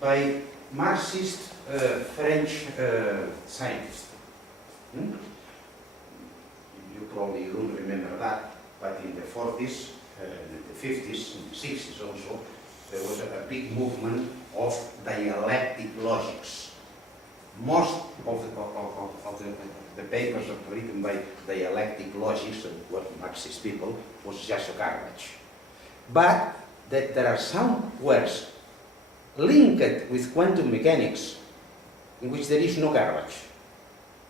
by Marxist French scientist. You probably don't remember that, but in the 40s, the 50s, and the 60s also, there was a big movement of dialectic logics. Most of the papers that were written by dialectic logics, and what Marxist people, was just garbage. But that there are some works linked with quantum mechanics in which there is no garbage,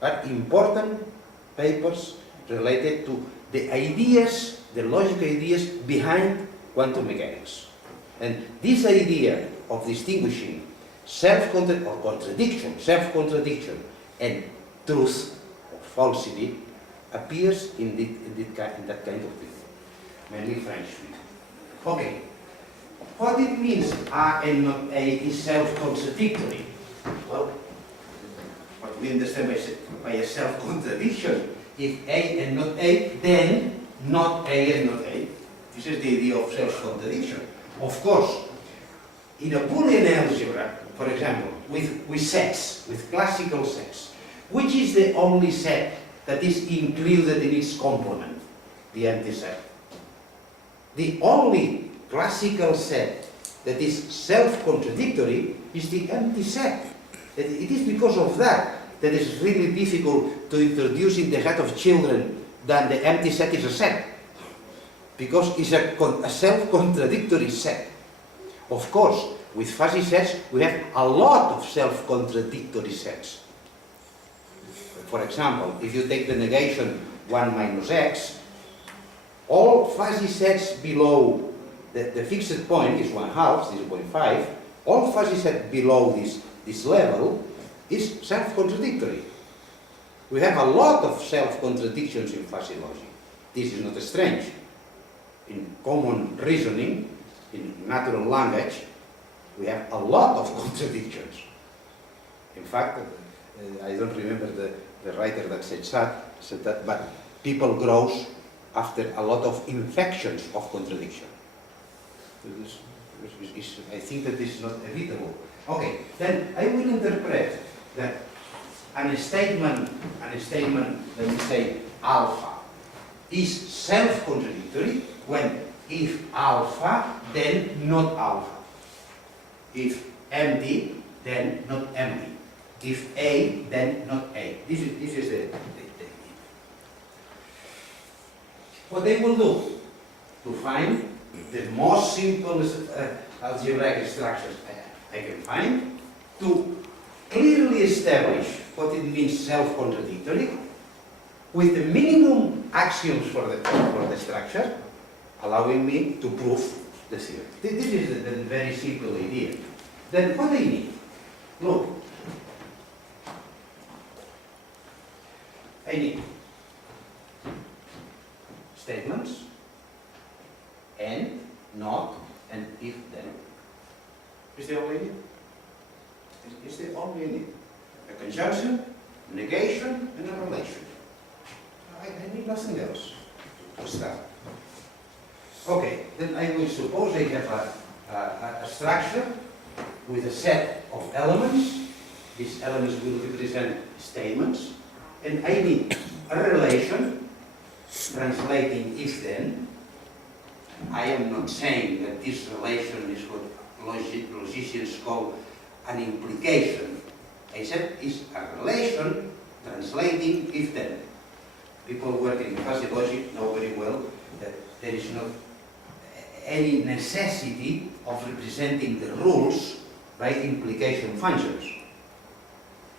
but important papers related to the ideas, the logical ideas behind quantum mechanics. And this idea of distinguishing self-contradiction, and truth or falsity appears in that kind of people, mainly French people. Okay, what it means A and not A is self-contradictory. Well, what we understand by a self-contradiction, if A and not A, then not A and not A. This is the idea of self-contradiction. Of course, in a Boolean algebra, for example, with sets, with classical sets, which is the only set that is included in its complement? The empty set. The only classical set that is self-contradictory is the empty set. It is because of that that it's really difficult to introduce in the head of children that the empty set is a set. Because it's a self-contradictory set. Of course, with fuzzy sets, we have a lot of self-contradictory sets. For example, if you take the negation 1 minus x, all fuzzy sets below the fixed point is 1/2, 0.5, all fuzzy sets below this level is self-contradictory. We have a lot of self-contradictions in fuzzy logic. This is not strange. In common reasoning, in natural language, we have a lot of contradictions. In fact, I don't remember the writer that said that, but people grow after a lot of infections of contradiction. I think that this is not evitable. Okay, then I will interpret that a statement, let me say, alpha, is self-contradictory when if alpha, then not alpha. If empty, then not empty. If A, then not A. This is the what they will do to find the most simple algebraic structures I can find, to clearly establish what it means self-contradictory, with the minimum axioms for the structure, allowing me to prove the theory. This is the very simple idea. Then what I need? Look, I need statements, and, not, and if, then. Is the only need? Is the only need. A conjunction, negation, and a relation. I need nothing else to start. Okay, then I will suppose I have a structure with a set of elements. These elements will represent statements. And I need a relation, translating if-then. I am not saying that this relation is what logicians call an implication. I said it's a relation translating if-then. People working in fuzzy logic know very well that there is not any necessity of representing the rules by implication functions.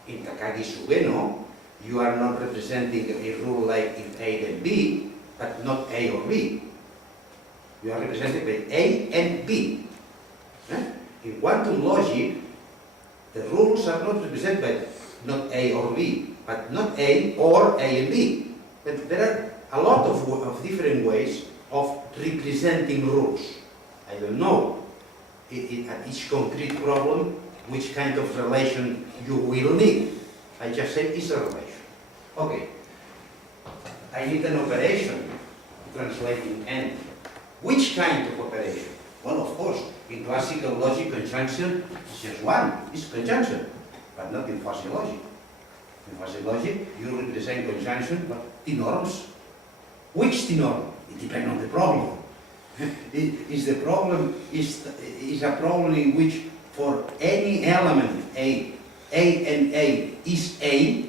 In Takagi-Sugeno, you are not representing a rule like if A then B, but not A or B. You are represented by A and B. In quantum logic, the rules are not represented by not A or B, but not A or A and B. But there are a lot of different ways of representing rules. I don't know at each concrete problem which kind of relation you will need. I just say it's a relation. Okay. I need an operation translating and. Which kind of operation? Well, of course, In classical logic, conjunction is just one, it's conjunction, but not in fuzzy logic. In fuzzy logic, you represent conjunction, but t-norms. Which t-norm? It depends on the problem. Is a problem in which for any element A and A is A,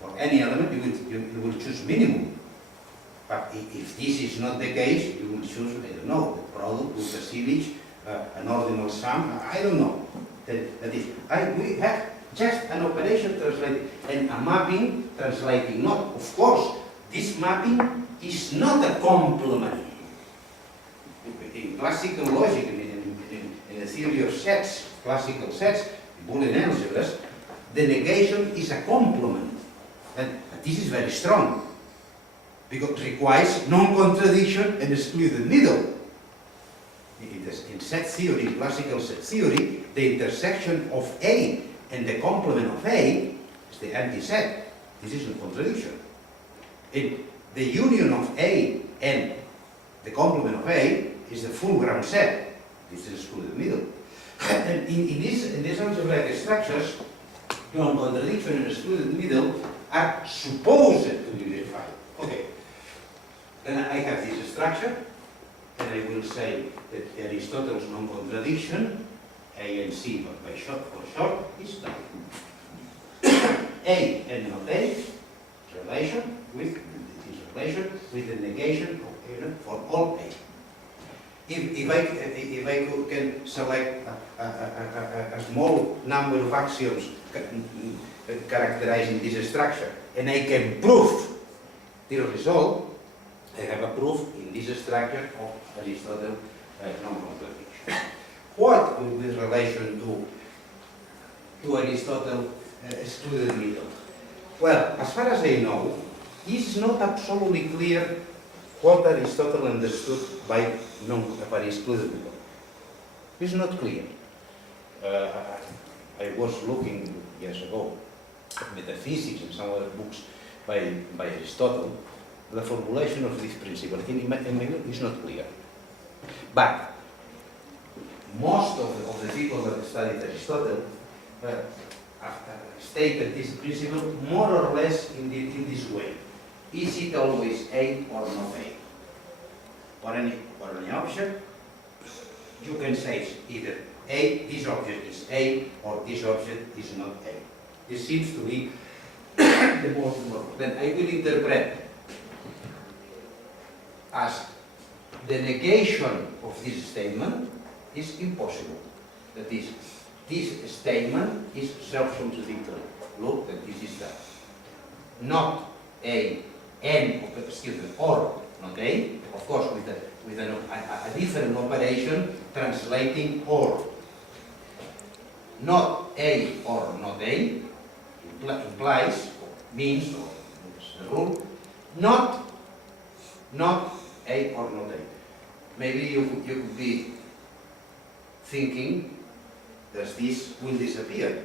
for any element you will choose minimum. But if this is not the case, you will choose, I don't know, the product with a series, an ordinal sum, I don't know. That is, we have just an operation translating and a mapping translating. Not, of course, this mapping is not a complement. In classical logic, in the theory of sets, classical sets, Boolean algebras, the negation is a complement. And this is very strong, because it requires non-contradiction and excluded middle. In set theory, classical set theory, the intersection of A and the complement of A is the anti-set. This is a contradiction. In the union of A and the complement of A is the full ground set. This is excluded middle. And in these algebraic structures, non-contradiction and excluded middle are supposed to be verified. Okay. Then I have this structure, and I will say that Aristotle's non-contradiction, A and C, but by short for short, is that A and not A relation with the negation of A for all A. If I can select a small number of axioms characterizing this structure, and I can prove the result, I have a proof in this structure of Aristotle non-contradiction. What with relation to Aristotle excluded middle? Well, as far as I know, it's not absolutely clear what Aristotle understood by excluded middle. It's not clear. I was looking years ago at metaphysics and some other books by Aristotle. The formulation of this principle in my view is not clear. But most of the people that studied Aristotle stated this principle more or less in this way. Is it always A or not A? For any object, you can say either A, this object is A, or this object is not A. This seems to be the most important. Then I will interpret as the negation of this statement is impossible. That is, this statement is self-contradictory. Look, that this is that. Not A, and, excuse me, or not A, of course with a different operation translating or. Not A or not A implies, or means, or the rule, not A or not A. Maybe you could be thinking that this will disappear.